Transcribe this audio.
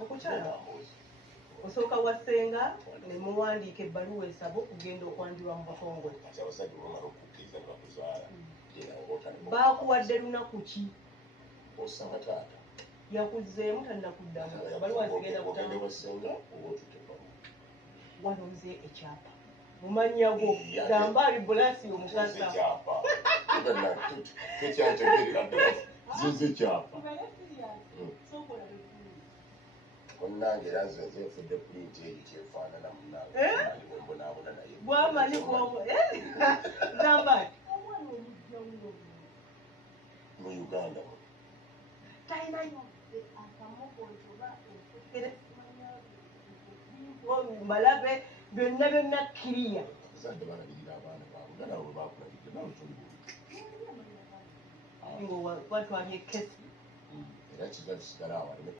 okukyala osooka wassenga ne muwandiika ebbaluwa esaba okugenda okwanjulwa mu butongole. Baakuwadde lunaku ki? Yakuzzeemu tannakuddamu. Ebbaluwa zigenda kutandika. Walonze ekyapa mu mannya go gamba ali Bulaasi omukasa. Konnange era nze nfudde pulinti eyo kyefaanana munnange mbonaabona naye bwamali gamba mu Uganda malabe byonna kiriya bazadde balabirira abaana baabwe nga nabo bwe baakulabidde nawe toli watwalye kesi era kiza kisigala awo